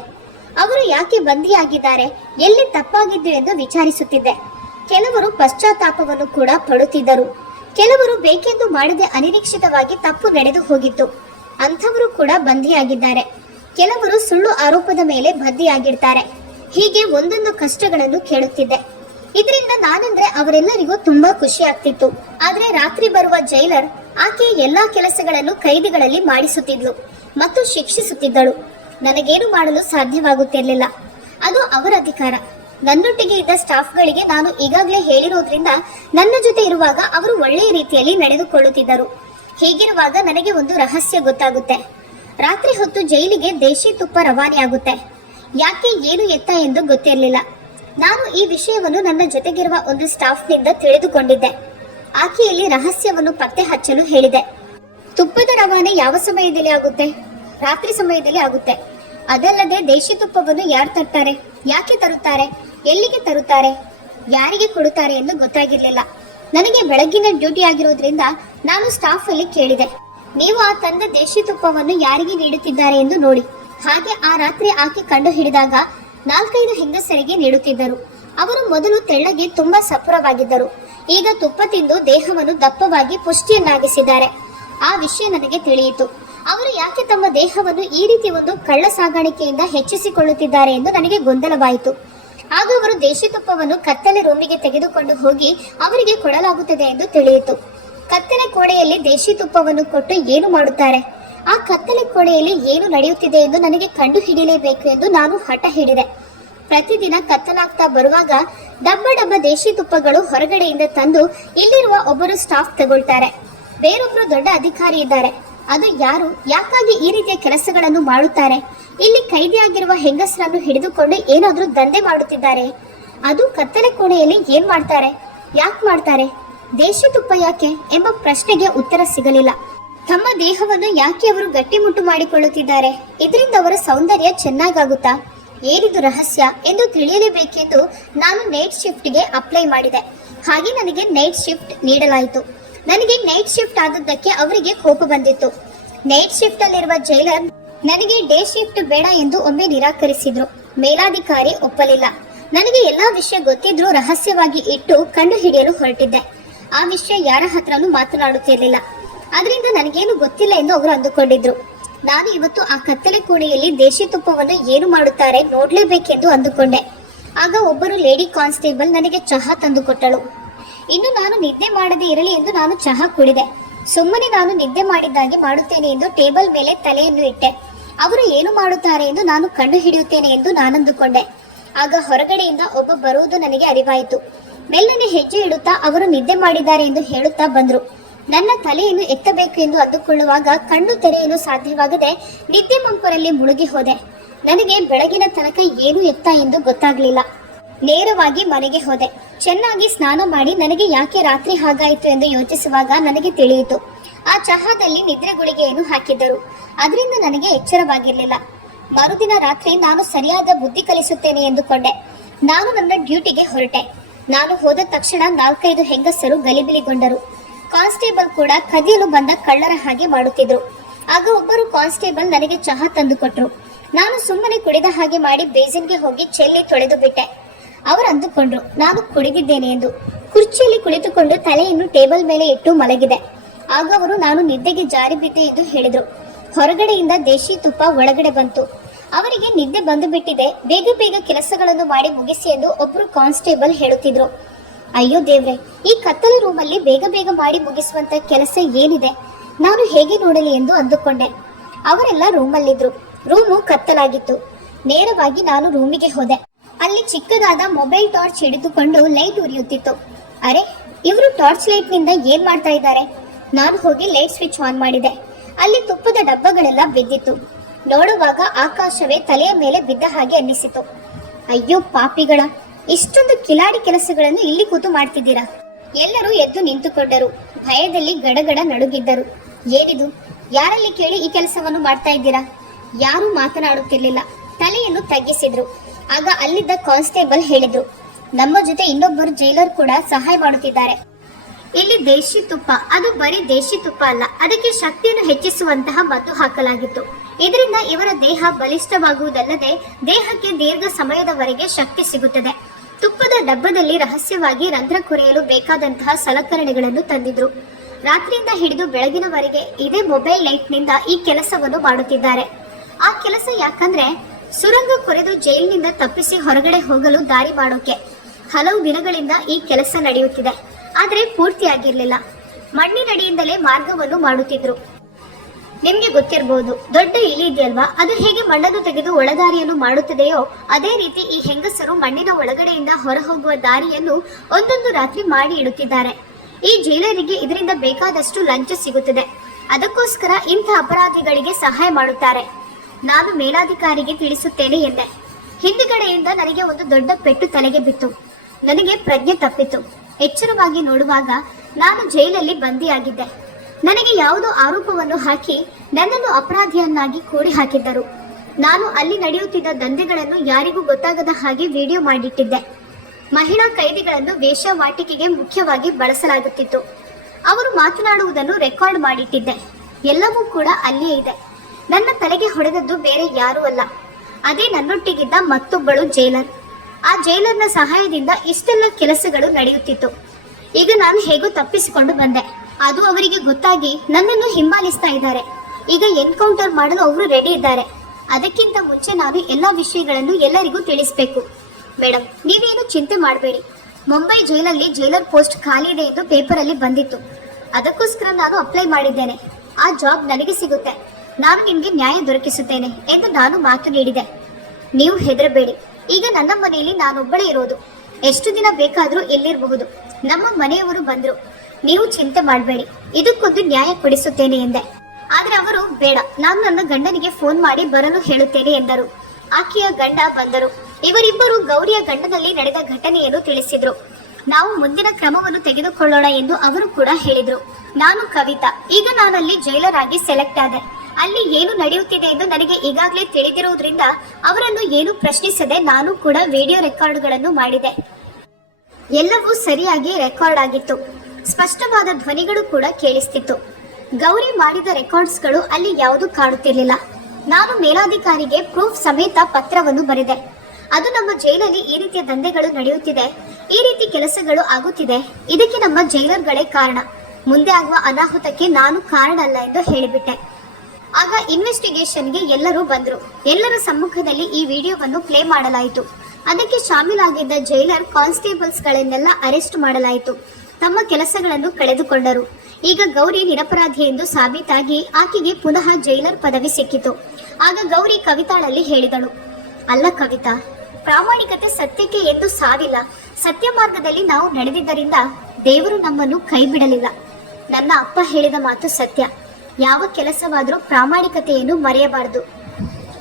ಅವರು ಯಾಕೆ ಬಂದಿಯಾಗಿದ್ದಾರೆ, ಎಲ್ಲಿ ತಪ್ಪಾಗಿದ್ದು ಎಂದು ವಿಚಾರಿಸುತ್ತಿದ್ದೆ. ಕೆಲವರು ಪಶ್ಚಾತ್ತಾಪವನ್ನು ಕೂಡ ಪಡುತ್ತಿದ್ದರು. ಕೆಲವರು ಬೇಕೆಂದು ಮಾಡದೆ ಅನಿರೀಕ್ಷಿತವಾಗಿ ತಪ್ಪು ನಡೆದು ಹೋಗಿತ್ತು, ಅಂಥವರು ಕೂಡ ಬಂದಿಯಾಗಿದ್ದಾರೆ. ಕೆಲವರು ಸುಳ್ಳು ಆರೋಪದ ಮೇಲೆ ಬಂದಿಯಾಗಿರ್ತಾರೆ. ಹೀಗೆ ಒಂದೊಂದು ಕಷ್ಟಗಳನ್ನು ಕೇಳುತ್ತಿದ್ದೆ. ಇದರಿಂದ ನಾನಂದ್ರೆ ಅವರೆಲ್ಲರಿಗೂ ತುಂಬಾ ಖುಷಿ ಆಗ್ತಿತ್ತು. ಆದ್ರೆ ರಾತ್ರಿ ಬರುವ ಜೈಲರ್ ಆಕೆ ಎಲ್ಲಾ ಕೆಲಸಗಳನ್ನು ಕೈದಿಗಳಲ್ಲಿ ಮಾಡಿಸುತ್ತಿದ್ಲು ಮತ್ತು ಶಿಕ್ಷಿಸುತ್ತಿದ್ದಳು. ನನಗೇನು ಮಾಡಲು ಸಾಧ್ಯವಾಗುತ್ತಿರಲಿಲ್ಲ. ಅದು ಅವರ ಅಧಿಕಾರ. ನನ್ನೊಟ್ಟಿಗೆ ಇದ್ದ ಸ್ಟಾಫ್ಗಳಿಗೆ ನಾನು ಈಗಾಗಲೇ ಹೇಳಿರೋದ್ರಿಂದ ನನ್ನ ಜೊತೆ ಇರುವಾಗ ಅವರು ಒಳ್ಳೆಯ ರೀತಿಯಲ್ಲಿ ನಡೆದುಕೊಳ್ಳುತ್ತಿದ್ದರು. ಹೀಗಿರುವಾಗ ನನಗೆ ಒಂದು ರಹಸ್ಯ ಗೊತ್ತಾಗುತ್ತೆ. ರಾತ್ರಿ ಹೊತ್ತು ಜೈಲಿಗೆ ದೇಶಿ ತುಪ್ಪ ರವಾನೆಯಾಗುತ್ತೆ. ಯಾಕೆ, ಏನು ಎತ್ತ ಎಂದು ಗೊತ್ತಿರಲಿಲ್ಲ. ನಾನು ಈ ವಿಷಯವನ್ನು ನನ್ನ ಜೊತೆಗಿರುವ ಒಂದು ಸ್ಟಾಫ್ನಿಂದ ತಿಳಿದುಕೊಂಡಿದ್ದೆ. ಆಕೆಯಲ್ಲಿ ರಹಸ್ಯವನ್ನು ಪತ್ತೆ ಹಚ್ಚಲು ಹೇಳಿದೆ. ತುಪ್ಪದ ರವಾನೆ ಯಾವ ಸಮಯದಲ್ಲಿ ಆಗುತ್ತೆ? ರಾತ್ರಿ ಸಮಯದಲ್ಲಿ ಆಗುತ್ತೆ. ಅದಲ್ಲದೆ ದೇಶಿ ತುಪ್ಪವನ್ನು ಯಾರು ತರ್ತಾರೆ, ಯಾಕೆ ತರುತ್ತಾರೆ, ಎಲ್ಲಿಗೆ ತರುತ್ತಾರೆ, ಯಾರಿಗೆ ಕೊಡುತ್ತಾರೆ ಎಂದು ಗೊತ್ತಾಗಿರಲಿಲ್ಲ. ನನಗೆ ಬೆಳಗಿನ ಡ್ಯೂಟಿ ಆಗಿರೋದ್ರಿಂದ ನಾನು ಸ್ಟಾಫ್ ಅಲ್ಲಿ ಕೇಳಿದೆ, ನೀವು ಆ ತಂದ ದೇಶಿ ತುಪ್ಪವನ್ನು ಯಾರಿಗೆ ನೀಡುತ್ತಿದ್ದಾರೆ ಎಂದು ನೋಡಿ. ಹಾಗೆ ಆ ರಾತ್ರಿ ಆಕೆ ಕಂಡು ಹಿಡಿದಾಗ 4-5 ಹೆಂಗಸರಿಗೆ ನೀಡುತ್ತಿದ್ದರು. ಅವರು ಮೊದಲು ತೆಳ್ಳಗೆ ತುಂಬಾ ಸಪುರವಾಗಿದ್ದರು. ಈಗ ತುಪ್ಪ ತಿಂದು ದೇಹವನ್ನು ದಪ್ಪವಾಗಿ ಪುಷ್ಟಿಯನ್ನಾಗಿಸಿದ್ದಾರೆ. ಆ ವಿಷಯ ನನಗೆ ತಿಳಿಯಿತು. ಅವರು ಯಾಕೆ ತಮ್ಮ ದೇಹವನ್ನು ಈ ರೀತಿ ಒಂದು ಕಳ್ಳ ಸಾಗಾಣಿಕೆಯಿಂದ ಹೆಚ್ಚಿಸಿಕೊಳ್ಳುತ್ತಿದ್ದಾರೆ ಎಂದು ನನಗೆ ಗೊಂದಲವಾಯಿತು. ಆಗ ಅವರು ದೇಶಿ ತುಪ್ಪವನ್ನು ಕತ್ತಲೆ ರೂಮಿಗೆ ತೆಗೆದುಕೊಂಡು ಹೋಗಿ ಅವರಿಗೆ ಕೊಡಲಾಗುತ್ತದೆ ಎಂದು ತಿಳಿಯಿತು. ಕತ್ತಲೆ ಕೋಣೆಯಲ್ಲಿ ದೇಶಿ ತುಪ್ಪವನ್ನು ಕೊಟ್ಟು ಏನು ಮಾಡುತ್ತಾರೆ? ಆ ಕತ್ತಲೆ ಕೋಣೆಯಲ್ಲಿ ಏನು ನಡೆಯುತ್ತಿದೆ ಎಂದು ನನಗೆ ಕಂಡು ಹಿಡಿಯಲೇಬೇಕು ಎಂದು ನಾನು ಹಠ ಹಿಡಿದೆ. ಪ್ರತಿದಿನ ಕತ್ತಲಾಗ್ತಾ ಬರುವಾಗ ಡಬ್ಬ ದೇಶಿ ತುಪ್ಪಗಳು ಹೊರಗಡೆಯಿಂದ ತಂದು ಇಲ್ಲಿರುವ ಒಬ್ಬರು ಸ್ಟಾಫ್ ತಗೊಳ್ತಾರೆ. ಬೇರೊಬ್ಬರು ದೊಡ್ಡ ಅಧಿಕಾರಿ ಇದ್ದಾರೆ. ಅದು ಯಾರು? ಯಾಕಾಗಿ ಈ ರೀತಿಯ ಕೆಲಸಗಳನ್ನು ಮಾಡುತ್ತಾರೆ? ಇಲ್ಲಿ ಕೈದಿಯಾಗಿರುವ ಹೆಂಗಸರನ್ನು ಹಿಡಿದುಕೊಂಡು ಏನಾದ್ರೂ ದಂಧೆ ಮಾಡುತ್ತಿದ್ದಾರೆ. ಅದು ಕತ್ತಲೆ ಕೋಣೆಯಲ್ಲಿ ಏನ್ ಮಾಡ್ತಾರೆ? ಯಾಕೆ ಮಾಡ್ತಾರೆ? ದೇಶಿ ತುಪ್ಪ ಯಾಕೆ ಎಂಬ ಪ್ರಶ್ನೆಗೆ ಉತ್ತರ ಸಿಗಲಿಲ್ಲ. ತಮ್ಮ ದೇಹವನ್ನು ಯಾಕೆ ಅವರು ಗಟ್ಟಿಮುಟ್ಟು ಮಾಡಿಕೊಳ್ಳುತ್ತಿದ್ದಾರೆ? ಇದರಿಂದ ಅವರ ಸೌಂದರ್ಯ ಚೆನ್ನಾಗಾಗುತ್ತಾ? ಏನಿದು ರಹಸ್ಯ ಎಂದು ತಿಳಿಯಲೇಬೇಕೆಂದು ನಾನು ನೈಟ್ ಶಿಫ್ಟ್ಗೆ ಅಪ್ಲೈ ಮಾಡಿದೆ. ಹಾಗೆ ನನಗೆ ನೈಟ್ ಶಿಫ್ಟ್ ನೀಡಲಾಯಿತು. ನನಗೆ ನೈಟ್ ಶಿಫ್ಟ್ ಆದದ್ದಕ್ಕೆ ಅವರಿಗೆ ಕೋಪ ಬಂದಿತ್ತು. ನೈಟ್ ಶಿಫ್ಟ್ ಅಲ್ಲಿರುವ ಜೈಲರ್ ನನಗೆ ಡೇ ಶಿಫ್ಟ್ ಬೇಡ ಎಂದು ಒಮ್ಮೆ ನಿರಾಕರಿಸಿದ್ರು. ಮೇಲಾಧಿಕಾರಿ ಒಪ್ಪಲಿಲ್ಲ. ನನಗೆ ಎಲ್ಲಾ ವಿಷಯ ಗೊತ್ತಿದ್ರೂ ರಹಸ್ಯವಾಗಿ ಇಟ್ಟು ಕಂಡು ಹಿಡಿಯಲು ಹೊರಟಿದ್ದೆ. ಆ ವಿಷಯ ಯಾರ ಹತ್ರನೂ ಮಾತನಾಡುತ್ತಿರಲಿಲ್ಲ. ಅದರಿಂದ ನನಗೇನು ಗೊತ್ತಿಲ್ಲ ಎಂದು ಅವರು ಅಂದುಕೊಂಡಿದ್ರು. ನಾನು ಇವತ್ತು ಆ ಕತ್ತಲೆ ಕೋಣೆಯಲ್ಲಿ ದೇಶಿ ತುಪ್ಪವನ್ನು ಏನು ಮಾಡುತ್ತಾರೆ ನೋಡ್ಲೇಬೇಕೆಂದು ಅಂದುಕೊಂಡೆ. ಆಗ ಒಬ್ಬರು ಲೇಡಿ ಕಾನ್ಸ್ಟೇಬಲ್ ನನಗೆ ಚಹಾ ತಂದು ಕೊಟ್ಟಳು. ಇನ್ನು ನಾನು ನಿದ್ದೆ ಮಾಡದೇ ಇರಲಿ ಎಂದು ನಾನು ಚಹಾ ಕುಡಿದೆ. ಸುಮ್ಮನೆ ನಾನು ನಿದ್ದೆ ಮಾಡಿದ್ದಾಗೆ ಮಾಡುತ್ತೇನೆ ಎಂದು ಟೇಬಲ್ ಮೇಲೆ ತಲೆಯನ್ನು ಇಟ್ಟೆ. ಅವರು ಏನು ಮಾಡುತ್ತಾರೆ ಎಂದು ನಾನು ಕಂಡು ಹಿಡಿಯುತ್ತೇನೆ ಎಂದು ನಾನಂದುಕೊಂಡೆ. ಆಗ ಹೊರಗಡೆಯಿಂದ ಒಬ್ಬ ಬರುವುದು ನನಗೆ ಅರಿವಾಯಿತು. ಮೆಲ್ಲನೆ ಹೆಜ್ಜೆ ಇಡುತ್ತಾ ಅವರು ನಿದ್ದೆ ಮಾಡಿದ್ದಾರೆ ಎಂದು ಹೇಳುತ್ತಾ ಬಂದ್ರು. ನನ್ನ ತಲೆಯನ್ನು ಎತ್ತಬೇಕು ಎಂದು ಅಂದುಕೊಳ್ಳುವಾಗ ಕಣ್ಣು ತೆರೆಯಲು ಸಾಧ್ಯವಾಗದೆ ನಿದ್ದೆ ಮಂಪರಲ್ಲಿ ಮುಳುಗಿ ಹೋದೆ. ನನಗೆ ಬೆಳಗಿನ ತನಕ ಏನು ಎತ್ತ ಎಂದು ಗೊತ್ತಾಗ್ಲಿಲ್ಲ. ನೇರವಾಗಿ ಮನೆಗೆ ಹೋದೆ. ಚೆನ್ನಾಗಿ ಸ್ನಾನ ಮಾಡಿ ನನಗೆ ಯಾಕೆ ರಾತ್ರಿ ಹಾಗಾಯಿತು ಎಂದು ಯೋಚಿಸುವಾಗ ನನಗೆ ತಿಳಿಯಿತು. ಆ ಚಹಾದಲ್ಲಿ ನಿದ್ರೆ ಗುಳಿಗೆಯನ್ನು ಹಾಕಿದ್ದರು. ಅದರಿಂದ ನನಗೆ ಎಚ್ಚರವಾಗಿರಲಿಲ್ಲ. ಮರುದಿನ ರಾತ್ರಿ ನಾನು ಸರಿಯಾದ ಬುದ್ಧಿ ಕಲಿಸುತ್ತೇನೆ ಎಂದುಕೊಂಡೆ. ನಾನು ನನ್ನ ಡ್ಯೂಟಿಗೆ ಹೊರಟೆ. ನಾನು ಹೋದ ತಕ್ಷಣ 4-5 ಹೆಂಗಸರು ಗಲಿಬಿಲಿಗೊಂಡರು. ಕಾನ್ಸ್ಟೇಬಲ್ ಕೂಡ ಕದಿಯಲು ಬಂದ ಕಳ್ಳರ ಹಾಗೆ ಮಾಡುತ್ತಿದ್ರು. ಆಗ ಒಬ್ಬರು ಕಾನ್ಸ್ಟೇಬಲ್ ನನಗೆ ಚಹಾ ತಂದು ಕೊಟ್ರು. ನಾನು ಸುಮ್ಮನೆ ಕುಡಿದ ಹಾಗೆ ಮಾಡಿ ಬೇಸಿನ್ಗೆ ಹೋಗಿ ಚೆಲ್ಲಿ ತೊಳೆದು ಬಿಟ್ಟೆ. ಅವರು ಅಂದುಕೊಂಡ್ರು ನಾನು ಕುಡಿದಿದ್ದೇನೆ ಎಂದು. ಕುರ್ಚಿಯಲ್ಲಿ ಕುಳಿತುಕೊಂಡು ತಲೆಯನ್ನು ಟೇಬಲ್ ಮೇಲೆ ಇಟ್ಟು ಮಲಗಿದೆ. ಆಗ ಅವರು ನಾನು ನಿದ್ದೆಗೆ ಜಾರಿ ಬಿದ್ದೆ ಎಂದು ಹೇಳಿದ್ರು. ಹೊರಗಡೆಯಿಂದ ದೇಶಿ ತುಪ್ಪ ಒಳಗಡೆ ಬಂತು. ಅವರಿಗೆ ನಿದ್ದೆ ಬಂದು ಬಿಟ್ಟಿದೆ, ಬೇಗ ಬೇಗ ಕೆಲಸಗಳನ್ನು ಮಾಡಿ ಮುಗಿಸಿ ಎಂದು ಒಬ್ರು ಕಾನ್ಸ್ಟೇಬಲ್ ಹೇಳುತ್ತಿದ್ರು. ಅಯ್ಯೋ ದೇವ್ರೆ, ಈ ಕತ್ತಲ ರೂಮಲ್ಲಿ ಬೇಗ ಬೇಗ ಮಾಡಿ ಮುಗಿಸುವಂತ ಕೆಲಸ ಏನಿದೆ? ನಾನು ಹೇಗೆ ನೋಡಲಿ ಎಂದು ಅಂದುಕೊಂಡೆ. ಅವರೆಲ್ಲ ರೂಮಲ್ಲಿದ್ರು. ರೂಮು ಕತ್ತಲಾಗಿತ್ತು. ನೇರವಾಗಿ ನಾನು ರೂಮಿಗೆ ಹೋದೆ. ಅಲ್ಲಿ ಚಿಕ್ಕದಾದ ಮೊಬೈಲ್ ಟಾರ್ಚ್ ಹಿಡಿದುಕೊಂಡು ಲೈಟ್ ಉರಿಯುತ್ತಿತ್ತು. ಅರೆ, ಇವರು ಟಾರ್ಚ್ ಲೈಟ್ ನಿಂದ ಏನ್ ಮಾಡ್ತಾ ಇದ್ದಾರೆ? ನಾನು ಹೋಗಿ ಲೈಟ್ ಸ್ವಿಚ್ ಆನ್ ಮಾಡಿದೆ. ಅಲ್ಲಿ ತುಪ್ಪದ ಡಬ್ಬಗಳೆಲ್ಲ ಬಿದ್ದಿತ್ತು. ನೋಡುವಾಗ ಆಕಾಶವೇ ತಲೆಯ ಮೇಲೆ ಬಿದ್ದ ಹಾಗೆ ಅನ್ನಿಸಿತು. ಅಯ್ಯೋ ಪಾಪಿಗಳ, ಇಷ್ಟೊಂದು ಕಿಲಾಡಿ ಕೆಲಸಗಳನ್ನು ಇಲ್ಲಿ ಕೂತು ಮಾಡ್ತಿದ್ದೀರಾ? ಎಲ್ಲರೂ ಎದ್ದು ನಿಂತುಕೊಂಡರು. ಭಯದಲ್ಲಿ ಗಡಗಡ ನಡುಗಿದ್ದರು. ಏನಿದು? ಯಾರಲ್ಲಿ ಕೇಳಿ ಈ ಕೆಲಸವನ್ನು ಮಾಡ್ತಾ ಇದ್ದೀರಾ? ಯಾರೂ ಮಾತನಾಡುತ್ತಿರ್ಲಿಲ್ಲ. ತಲೆಯನ್ನು ತಗ್ಗಿಸಿದ್ರು. ಆಗ ಅಲ್ಲಿದ್ದ ಕಾನ್ಸ್ಟೇಬಲ್ ಹೇಳಿದ್ರು, ನಮ್ಮ ಜೊತೆ ಇನ್ನೊಬ್ಬರು ಜೈಲರ್ ಕೂಡ ಸಹಾಯ ಮಾಡುತ್ತಿದ್ದಾರೆ. ಇಲ್ಲಿ ದೇಶಿ ತುಪ್ಪ, ಅದು ಬರೀ ದೇಶಿ ತುಪ್ಪ ಅಲ್ಲ, ಅದಕ್ಕೆ ಶಕ್ತಿಯನ್ನು ಹೆಚ್ಚಿಸುವಂತಹ ಮದ್ದು ಹಾಕಲಾಗಿತ್ತು. ಇದರಿಂದ ಇವರ ದೇಹ ಬಲಿಷ್ಠವಾಗುವುದಲ್ಲದೆ ದೇಹಕ್ಕೆ ದೀರ್ಘ ಸಮಯದವರೆಗೆ ಶಕ್ತಿ ಸಿಗುತ್ತದೆ. ತುಪ್ಪದ ಡಬ್ಬದಲ್ಲಿ ರಹಸ್ಯವಾಗಿ ರಂಧ್ರ ಕೊರೆಯಲು ಬೇಕಾದಂತಹ ಸಲಕರಣೆಗಳನ್ನು ತಂದಿದ್ರು. ರಾತ್ರಿಯಿಂದ ಹಿಡಿದು ಬೆಳಗಿನವರೆಗೆ ಇದೇ ಮೊಬೈಲ್ ಲೈಟ್ನಿಂದ ಈ ಕೆಲಸವನ್ನು ಮಾಡುತ್ತಿದ್ದಾರೆ. ಆ ಕೆಲಸ ಯಾಕಂದ್ರೆ ಸುರಂಗ ಕೊರೆದು ಜೈಲಿನಿಂದ ತಪ್ಪಿಸಿ ಹೊರಗಡೆ ಹೋಗಲು ದಾರಿ ಮಾಡೋಕೆ. ಹಲವು ದಿನಗಳಿಂದ ಈ ಕೆಲಸ ನಡೆಯುತ್ತಿದೆ, ಆದರೆ ಪೂರ್ತಿಯಾಗಿರ್ಲಿಲ್ಲ. ಮಣ್ಣಿನಡಿಯಿಂದಲೇ ಮಾರ್ಗವನ್ನು ಮಾಡುತ್ತಿದ್ರು. ನಿಮ್ಗೆ ಗೊತ್ತಿರಬಹುದು, ದೊಡ್ಡ ಇಲಿ ಇದೆಯಲ್ವಾ, ಅದು ಹೇಗೆ ಮಣ್ಣನ್ನು ತೆಗೆದು ಒಳದಾರಿಯನ್ನು ಮಾಡುತ್ತದೆಯೋ ಅದೇ ರೀತಿ ಈ ಹೆಂಗಸರು ಮಣ್ಣಿನ ಒಳಗಡೆಯಿಂದ ಹೊರಹೋಗುವ ದಾರಿಯನ್ನು ಒಂದೊಂದು ರಾತ್ರಿ ಮಾಡಿ ಇಡುತ್ತಿದ್ದಾರೆ. ಈ ಜೈಲರಿಗೆ ಇದರಿಂದ ಬೇಕಾದಷ್ಟು ಲಂಚ ಸಿಗುತ್ತದೆ. ಅದಕ್ಕೋಸ್ಕರ ಇಂಥ ಅಪರಾಧಿಗಳಿಗೆ ಸಹಾಯ ಮಾಡುತ್ತಾರೆ. ನಾನು ಮೇಲಾಧಿಕಾರಿಗೆ ತಿಳಿಸುತ್ತೇನೆ ಎಂದೆ. ಹಿಂದುಗಡೆಯಿಂದ ನನಗೆ ಒಂದು ದೊಡ್ಡ ಪೆಟ್ಟು ತಲೆಗೆ ಬಿತ್ತು. ನನಗೆ ಪ್ರಜ್ಞೆ ತಪ್ಪಿತು. ಎಚ್ಚರವಾಗಿ ನೋಡುವಾಗ ನಾನು ಜೈಲಲ್ಲಿ ಬಂದಿಯಾಗಿದ್ದೆ. ನನಗೆ ಯಾವುದೋ ಆರೋಪವನ್ನು ಹಾಕಿ ನನ್ನನ್ನು ಅಪರಾಧಿಯನ್ನಾಗಿ ಕೂಡಿ ಹಾಕಿದ್ದರು. ನಾನು ಅಲ್ಲಿ ನಡೆಯುತ್ತಿದ್ದ ದಂಧೆಗಳನ್ನು ಯಾರಿಗೂ ಗೊತ್ತಾಗದ ಹಾಗೆ ವಿಡಿಯೋ ಮಾಡಿಟ್ಟಿದ್ದೆ. ಮಹಿಳಾ ಕೈದಿಗಳನ್ನು ವೇಶ್ಯಾವಾಟಿಕೆಗೆ ಮುಖ್ಯವಾಗಿ ಬಳಸಲಾಗುತ್ತಿತ್ತು. ಅವರು ಮಾತನಾಡುವುದನ್ನು ರೆಕಾರ್ಡ್ ಮಾಡಿಟ್ಟಿದ್ದೆ. ಎಲ್ಲವೂ ಕೂಡ ಅಲ್ಲಿಯೇ ಇದೆ. ನನ್ನ ತಲೆಗೆ ಹೊಡೆದದ್ದು ಬೇರೆ ಯಾರೂ ಅಲ್ಲ, ಅದೇ ನನ್ನೊಟ್ಟಿಗಿದ್ದ ಮತ್ತೊಬ್ಬಳು ಜೈಲರ್. ಆ ಜೈಲರ್ನ ಸಹಾಯದಿಂದ ಇಷ್ಟೆಲ್ಲ ಕೆಲಸಗಳು ನಡೆಯುತ್ತಿತ್ತು. ಈಗ ನಾನು ಹೇಗೋ ತಪ್ಪಿಸಿಕೊಂಡು ಬಂದೆ. ಅದು ಅವರಿಗೆ ಗೊತ್ತಾಗಿ ನನ್ನನ್ನು ಹಿಂಬಾಲಿಸ್ತಾ ಇದ್ದಾರೆ. ಈಗ ಎನ್ಕೌಂಟರ್ ಮಾಡಲು ಅವರು ರೆಡಿ ಇದ್ದಾರೆ. ಅದಕ್ಕಿಂತ ಮುಂಚೆ ನಾನು ಎಲ್ಲಾ ವಿಷಯಗಳನ್ನು ಎಲ್ಲರಿಗೂ ತಿಳಿಸಬೇಕು. ಮೇಡಮ್, ನೀವೇನು ಚಿಂತೆ ಮಾಡಬೇಡಿ. ಮುಂಬೈ ಜೈಲಲ್ಲಿ ಜೈಲರ್ ಪೋಸ್ಟ್ ಖಾಲಿ ಇದೆ ಎಂದು ಪೇಪರಲ್ಲಿ ಬಂದಿತ್ತು. ಅದಕ್ಕೋಸ್ಕರ ನಾನು ಅಪ್ಲೈ ಮಾಡಿದ್ದೇನೆ. ಆ ಜಾಬ್ ನನಗೆ ಸಿಗುತ್ತೆ. ನಾನು ನಿಮಗೆ ನ್ಯಾಯ ದೊರಕಿಸುತ್ತೇನೆ ಎಂದು ನಾನು ಮಾತು ನೀಡಿದೆ. ನೀವು ಹೆದರಬೇಡಿ. ಈಗ ನನ್ನ ಮನೆಯಲ್ಲಿ ನಾನೊಬ್ಬಳೇ ಇರೋದು. ಎಷ್ಟು ದಿನ ಬೇಕಾದರೂ ಎಲ್ಲಿರಬಹುದು. ನಮ್ಮ ಮನೆಯವರು ಬಂದರು. ನೀವು ಚಿಂತೆ ಮಾಡಬೇಡಿ, ಇದಕ್ಕೊಂದು ನ್ಯಾಯ ಕೊಡಿಸುತ್ತೇನೆ ಎಂದೆ. ಆದ್ರೆ ಅವರು ಬೇಡ, ನಾನು ನನ್ನ ಗಂಡನಿಗೆ ಫೋನ್ ಮಾಡಿ ಬರಲು ಹೇಳುತ್ತೇನೆ ಎಂದರು. ಆಕೆಯ ಗಂಡ ಬಂದರು. ಇವರಿಬ್ಬರು ಗೌರಿಯ ಗಂಡನಲ್ಲಿ ನಡೆದ ಘಟನೆಯನ್ನು ತಿಳಿಸಿದ್ರು. ನಾವು ಮುಂದಿನ ಕ್ರಮವನ್ನು ತೆಗೆದುಕೊಳ್ಳೋಣ ಎಂದು ಅವರು ಕೂಡ ಹೇಳಿದ್ರು. ನಾನು ಕವಿತಾ. ಈಗ ನಾನಲ್ಲಿ ಜೈಲರ್ ಆಗಿ ಸೆಲೆಕ್ಟ್ ಆದೆ. ಅಲ್ಲಿ ಏನು ನಡೆಯುತ್ತಿದೆ ಎಂದು ನನಗೆ ಈಗಾಗಲೇ ತಿಳಿದಿರುವುದರಿಂದ ಅವರನ್ನು ಏನು ಪ್ರಶ್ನಿಸದೆ ನಾನು ಕೂಡ ವಿಡಿಯೋ ರೆಕಾರ್ಡ್ಗಳನ್ನು ಮಾಡಿದೆ. ಎಲ್ಲವೂ ಸರಿಯಾಗಿ ರೆಕಾರ್ಡ್ ಆಗಿತ್ತು. ಸ್ಪಷ್ಟವಾದ ಧ್ವನಿಗಳು ಕೂಡ ಕೇಳಿಸ್ತಿತ್ತು. ಗೌರಿ ಮಾಡಿದ ರೆಕಾರ್ಡ್ಸ್ಗಳು ಅಲ್ಲಿ ಯಾವುದೂ ಕಾಣುತ್ತಿರಲಿಲ್ಲ. ನಾನು ಮೇಲಾಧಿಕಾರಿಗೆ ಪ್ರೂಫ್ ಸಮೇತ ಪತ್ರವನ್ನು ಬರೆದೆ. ಅದು ನಮ್ಮ ಜೈಲಲ್ಲಿ ಈ ರೀತಿಯ ದಂಧೆಗಳು ನಡೆಯುತ್ತಿದೆ, ಈ ರೀತಿ ಕೆಲಸಗಳು ಆಗುತ್ತಿದೆ, ಇದಕ್ಕೆ ನಮ್ಮ ಜೈಲರ್ಗಳೇ ಕಾರಣ. ಮುಂದೆ ಆಗುವ ಅನಾಹುತಕ್ಕೆ ನಾನು ಕಾರಣ ಅಲ್ಲ ಎಂದು ಹೇಳಿಬಿಟ್ಟೆ. ಆಗ ಇನ್ವೆಸ್ಟಿಗೇಷನ್ಗೆ ಎಲ್ಲರೂ ಬಂದರು. ಎಲ್ಲರ ಸಮ್ಮುಖದಲ್ಲಿ ಈ ವಿಡಿಯೋವನ್ನು ಪ್ಲೇ ಮಾಡಲಾಯಿತು. ಅದಕ್ಕೆ ಶಾಮೀಲಾಗಿದ್ದ ಜೈಲರ್ ಕಾನ್ಸ್ಟೇಬಲ್ಸ್ಗಳನ್ನೆಲ್ಲ ಅರೆಸ್ಟ್ ಮಾಡಲಾಯಿತು. ತಮ್ಮ ಕೆಲಸಗಳನ್ನು ಕಳೆದುಕೊಂಡರು. ಈಗ ಗೌರಿ ನಿರಪರಾಧಿ ಎಂದು ಸಾಬೀತಾಗಿ ಆಕೆಗೆ ಪುನಃ ಜೈಲರ್ ಪದವಿ ಸಿಕ್ಕಿತು. ಆಗ ಗೌರಿ ಕವಿತಾಳಲ್ಲಿ ಹೇಳಿದಳು, ಅಲ್ಲ ಕವಿತಾ, ಪ್ರಾಮಾಣಿಕತೆ ಸತ್ಯಕ್ಕೆ ಎಂದು ಸಾವಿಲ್ಲ. ಸತ್ಯ ಮಾರ್ಗದಲ್ಲಿ ನಾವು ನಡೆದಿದ್ದರಿಂದ ದೇವರು ನಮ್ಮನ್ನು ಕೈ ಬಿಡಲಿಲ್ಲ. ನನ್ನ ಅಪ್ಪ ಹೇಳಿದ ಮಾತು ಸತ್ಯ. ಯಾವ ಕೆಲಸವಾದರೂ ಪ್ರಾಮಾಣಿಕತೆಯನ್ನು ಮರೆಯಬಾರದು.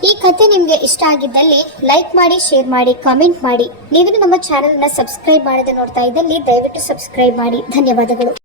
ಈ ಕಥೆ ನಿಮಗೆ ಇಷ್ಟ ಆಗಿದ್ದಲ್ಲಿ ಲೈಕ್ ಮಾಡಿ, ಶೇರ್ ಮಾಡಿ, ಕಾಮೆಂಟ್ ಮಾಡಿ. ನೀವು ನಮ್ಮ ಚಾನೆಲ್ ಅನ್ನು ಸಬ್ಸ್ಕ್ರೈಬ್ ಮಾಡದೆ ನೋಡ್ತಾ ಇದ್ದಲ್ಲಿ ದಯವಿಟ್ಟು ಸಬ್ಸ್ಕ್ರೈಬ್ ಮಾಡಿ. ಧನ್ಯವಾದಗಳು.